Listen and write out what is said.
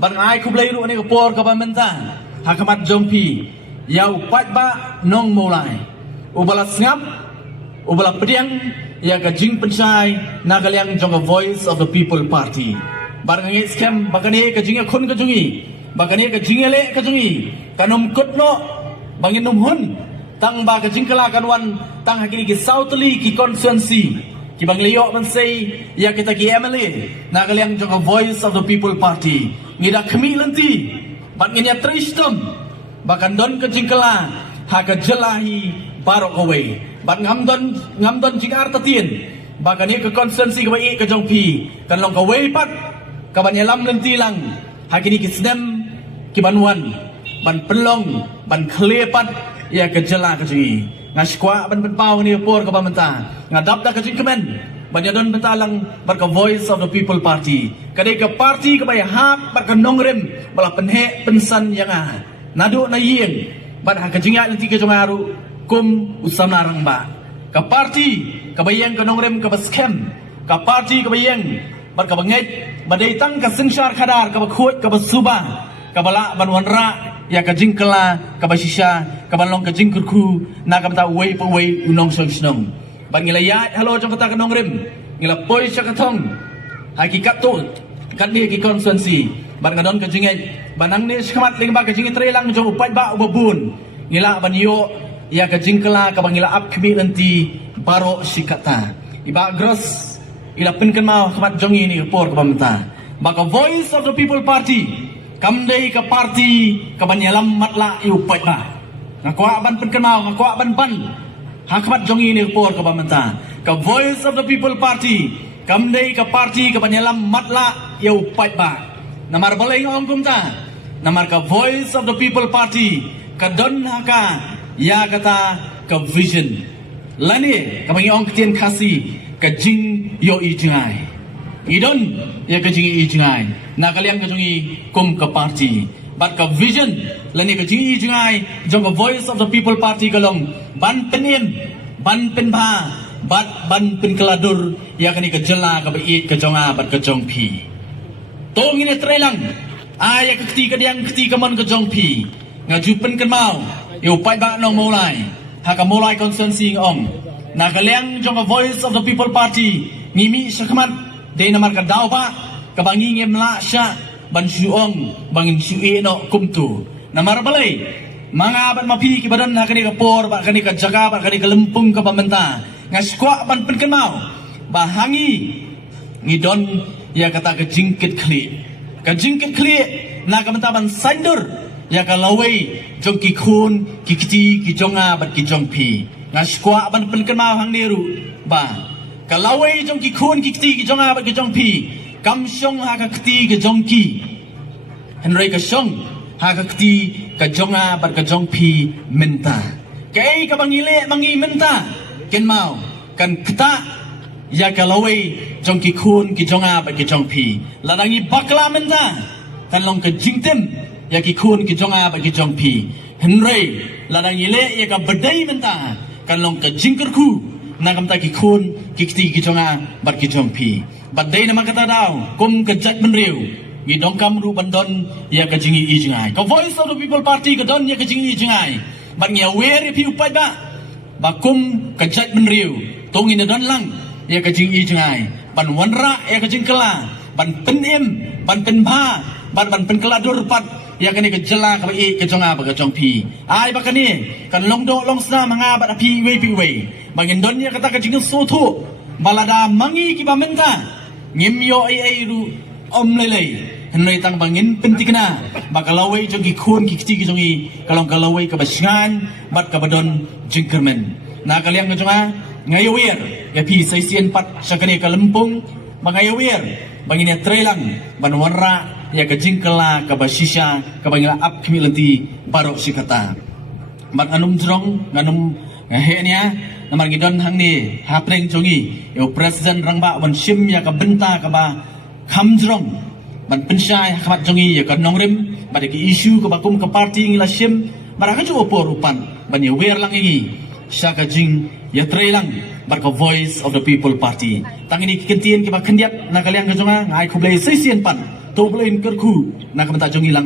ban ai ku blai ru ni ko por ka bamenta hakamat jongpi yau pat ba nong mulai ubala ngap ubala pediang ya ka jing pensai nagaliang jong a voice of the people party barang ngi scam bagani ka jing khun ka jungi bagani ka jing le ka jungi kanum kutno bangin num hun tang ba ka jing kala kanwan tang hakini ki southly ki constituency ki bang leo man say ya kita ki MLA nagaliang jong a voice of the people party ngida khmi lenti bat nginya tristem bakan don ka jing kala ha ka jelahi barok away bat ngamdon jingar tatien bagani ka constituency ka bai ka jongpi kan long ka way pat ka banyalam lenti lang hakini ki sedem ki banwan ban pelong ban klepat ya ka jela ka jingi ngaskwa ban pau ni por ka pamenta ngadap da ka jing kemen banyadon bentalang bar ka voice of the people party kadai ka party ka bai hak bar ka nongrem bala penhe pensan yang nadu na yeng ban ha ka jinga lenti ka jongaru kum usam narang ba ka party ka bayang ka nongrem ka baskem ka party ka bayang bar ka bangai badai tang ka singshar khadar ka bakhut ka basuba ka bala banwanra ya ka jingkala ka basisha ka banlong ka jingkurku na ka bata way pa way unong snong ban ngilaya hello jong kata ka nongrem ngila poi sa katong hakikat tu kan ni ki constituency ban ngadon ka jingai banang ni skhamat ling ba ka jingi trelang jong upai ba ubabun ngila ban yo ya ka jingkala ka bangila up kmi nanti baro sikata iba gros ila pinkan mau khamat jongi ni por ka pamta baka voice of the people party kamdei ka party ka banyalam matla iu pai ba ngakwa ban pinkan mau ngakwa ban hakmat jongi ni por ka pamta ka voice of the people party kamdei ka party ka banyalam matla iu pai ba namar balai ngom kumta namar ka voice of the people party ka don haka ya kata ke vision lani kabangi ong ketian kasi ke jing yo i jingai idon ya ke jing i jingai na kalian ke jungi kum ke party but ke vision lani ke jing i jingai jong ke voice of the people party kalong ban penim ban penba ban pen keladur ya kani ke jela ke bai ke jonga bat ke jong pi tong ini trelang aya ke ketiga diang ketiga mon ke jong pi ngaju pen kan mau yêu pai ba nong molai ha ka molai constituency ong na ka leng jong a voice of the people party ngimi sakmat de namar ka daw ba ka bangi ngem la sha ban shu ong bangin shu e no kumtu namar balai mga ban mapi ki badan ha kani ka por ba kani ka jaga ba kani ka lempung ka pamenta ngaskwa ban pen kan mau ba hangi ngidon ya kata ka jingkit kli na ka menta ban sandur ya kalawai jong ki khun ki kiti ki jonga bat ki jong pi ngaskwa ban pen kan mau hang niru ba kalawai jong ki khun ki kiti ki jonga bat ki jong pi kam shong ha ka kiti ki jong ki henry ka shong ha ka kiti ka jonga bat ka jong pi menta kai ka bangile mangi menta ken mau kan kta ya kalawai jong ki khun ki jonga bat ki jong pi ladangi bakla menta kan long ka jingtem ya ki khun ki jonga ba ki jong pi henry ladang ile ya ka bedai menta kan long ka jingker khu na kam ta ki khun ki kti ki jonga ba ki jong pi badai na makata daw kum ka jat men riu ni dong kam ru bandon ya ka jingi i jingai ka voice of the people party ka don ya ka jingi i jingai ba ngia wer pi upai ba kum ka jat men riu tong in don lang ya ka jingi i jingai ban wanra ya ka jingkala ban penim ban penba ban pen keladur pat ya kani ke jela ka bai ke jonga ba ka jong pi ai ba kani kan long do long sna manga ba pi we bangin don ya kata ka jing so thu balada mangi ki ba menta ngim yo ai ru om lelei henai tang bangin pentikna ba kalawai jong ki khun ki kiti ki jongi kalong kalawai ka basngan bat ka badon jingkermen na kaliang ka jonga ngayo wer ya pi saisian pat sakani ka lempung mangayo wer bangin ya trelang ban warra ya ka jingkala ka basisha ka bangila up kimilanti baro sikata mat anum jrong nganum he nya namar gidon hang ni hapreng jongi yo president rangba ban sim ya ka benta ka ba kham jrong ban pensyai khamat jongi ya ka nongrim ba ki issue ka bakum ka party ngila sim baraka jo porupan ban ya wer lang ingi saka jing ya trelang bar ka voice of the people party tangini kikentien ki ba khendiat na kaliang ka jonga ngai khublei seisian pan tobelain kerku nak kementak jong ilang